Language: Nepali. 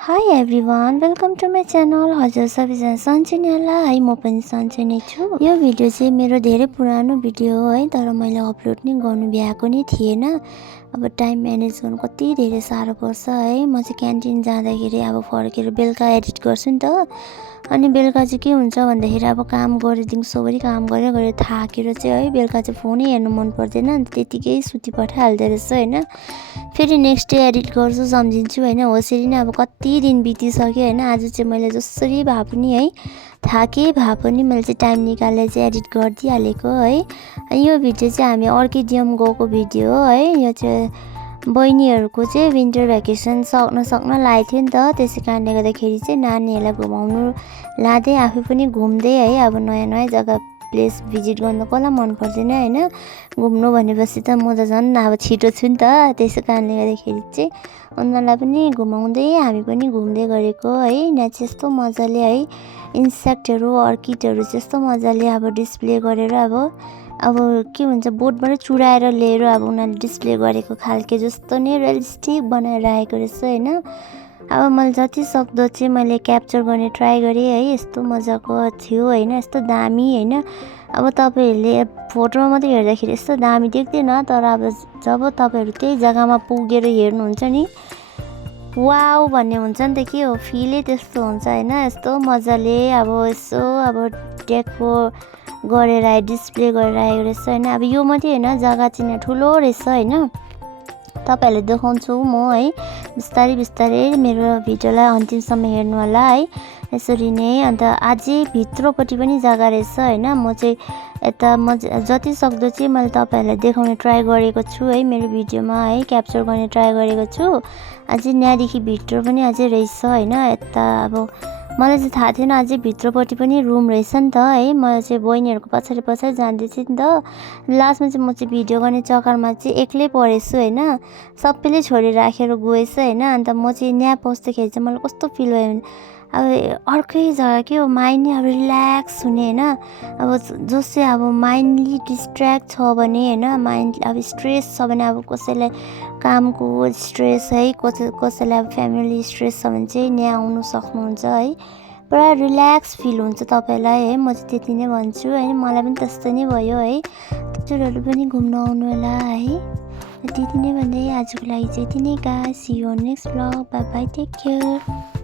High everyone, welcome to my channel. हजुर सबैजना सन्चै नै होला है, म पनि सन्चै नै छु। यो भिडियो चाहिँ मेरो धेरै पुरानो भिडियो हो है, तर मैले अपलोड नै गर्नु भ्याएको नै थिएन। अब टाइम म्यानेज गर्नु कति धेरै साह्रो पर्छ है। म चाहिँ क्यान्टिन जाँदाखेरि अब फर्केर बेलुका एडिट गर्छु नि त। अनि बेलुका चाहिँ के हुन्छ भन्दाखेरि अब काम गरेर दिउँसोभरि काम गरेर थाकेर चाहिँ है बेलुका चाहिँ फोनै हेर्नु मन पर्दैन, अन्त त्यतिकै सुती पठाइहाल्दो रहेछ होइन। फेरि नेक्स्ट डे एडिट गर्छु सम्झिन्छु होइन। होसरी नै अब कति दिन बितिसक्यो होइन। आज चाहिँ मैले जसरी भए पनि है, थाके भए पनि मैले चाहिँ टाइम निकालेर चाहिँ एडिट गरिदिइहालेको है। यो भिडियो चाहिँ हामी अर्किडियम गएको भिडियो हो है। यो चाहिँ बहिनीहरूको चाहिँ विन्टर भ्याकेसन सक्न लागेको थियो नि त। त्यसै कारणले गर्दाखेरि चाहिँ नानीहरूलाई घुमाउनु लाँदै आफू पनि घुम्दै है। अब नयाँ नयाँ जग्गा प्लेस भिजिट गर्नु कसलाई मन पर्दैन होइन। घुम्नु भनेपछि त म त झन् अब छिटो छु नि त। त्यसै कारणले गर्दाखेरि चाहिँ उनीहरूलाई पनि घुमाउँदै हामी पनि घुम्दै गरेको है। यहाँ चाहिँ यस्तो मजाले है इन्सेक्टहरू अर्किडहरू चाहिँ यस्तो मजाले अब डिस्प्ले गरेर अब के भन्छ बोर्डबाट चुडाएर लिएर अब उनीहरूले डिस्प्ले गरेको खालके जस्तो नै रियलिस्टिक बनाएर राखेको रहेछ होइन। अब मैले जति सक्दो चाहिँ मैले क्याप्चर गर्ने ट्राई गरेँ है। यस्तो मजाको थियो होइन, यस्तो दामी होइन। अब तपाईँहरूले फोटोमा मात्रै हेर्दाखेरि यस्तो दामी देख्दैन, तर अब जब तपाईँहरू त्यही जग्गामा पुगेर हेर्नुहुन्छ नि, वाउ भन्ने हुन्छ नि त। के हो फिलै त्यस्तो हुन्छ होइन। यस्तो मजाले अब यसो अब डेको गरेर डिस्प्ले गरेर आएको रहेछ होइन। अब यो मात्रै होइन, जग्गा चाहिँ ठुलो रहेछ होइन। तपाईँहरूले देखाउँछु म है बिस्तारै बिस्तारै। मेरो भिडियोलाई अन्तिमसम्म हेर्नु होला है। यसरी नै अन्त अझै भित्रपट्टि पनि जग्गा रहेछ होइन। म चाहिँ यता जति सक्दो चाहिँ मैले तपाईँहरूलाई देखाउने ट्राई गरेको छु है। मेरो भिडियोमा है क्याप्चर गर्ने ट्राई गरेको छु। अझै यहाँदेखि भित्र पनि अझै रहेछ होइन। यता अब मलाई चाहिँ थाहा थिएन अझै भित्रपट्टि पनि रुम रहेछ नि त है। मलाई चाहिँ बहिनीहरूको पछाडि जाँदै थिएँ नि त। लास्टमा चाहिँ म चाहिँ भिडियो गर्ने चक्करमा चाहिँ एक्लै परेछु होइन। सबैले छोडिराखेर गएछ होइन। अन्त म चाहिँ यहाँ पस्दाखेरि चाहिँ मलाई कस्तो फिल भयो भने अब अर्कै जग्गा के हो, माइन्ड नै अब रिल्याक्स हुने होइन। अब जसले अब माइन्डली डिस्ट्र्याक्ट छ भने होइन, माइन्ड अब स्ट्रेस छ भने, अब कसैलाई कामको स्ट्रेस है, कसैलाई अब फ्यामिली स्ट्रेस छ भने चाहिँ यहाँ आउनु सक्नुहुन्छ है। पुरा रिल्याक्स फिल हुन्छ तपाईँलाई है। म चाहिँ त्यति नै भन्छु होइन। मलाई पनि त्यस्तो नै भयो है। हजुरहरू पनि घुम्न आउनु होला है। त्यति नै भन्दै आजको लागि चाहिँ यति नै guys. See you next blog. Bye bye, take care.